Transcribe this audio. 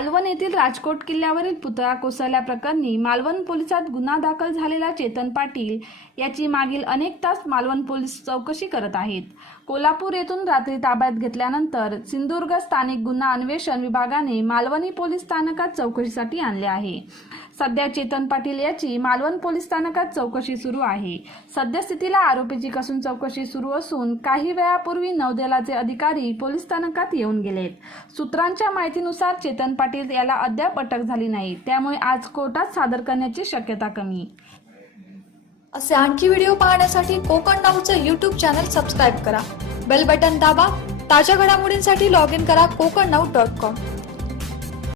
मालवण येथील राजकोट किल्ल्यावरील पुतळा कोसळल्याप्रकरणी मालवण पोलिसात गुन्हा दाखल झालेला चेतन पाटील याची मागील अनेक तास मालवण पोलीस चौकशी करत आहेत. कोल्हापूर येथून रात्री ताब्यात घेतल्यानंतर सिंधुदुर्ग स्थानिक गुन्हा अन्वेषण विभागाने मालवणी पोलीस स्थानकात चौकशीसाठी आणले आहे. सध्या चेतन पाटील याची मालवण पोलीस स्थानकात चौकशी सुरू आहे. सद्यस्थितीला आरोपीची कसून चौकशी सुरू असून काही वेळापूर्वी नौदलाचे अधिकारी पोलीस स्थानकात येऊन गेलेत. सूत्रांच्या माहितीनुसार चेतन पाटील याला अद्याप अटक झाली नाही. त्यामुळे आज कोर्टात सादर करण्याची शक्यता कमी. असे आणखी व्हिडिओ पाहण्यासाठी कोकण नाऊचं यूट्यूब चॅनल सबस्क्राईब करा. बेल बटन दाबा. ताज्या घडामोडींसाठी लॉग इन करा कोकण नाऊ डॉट कॉम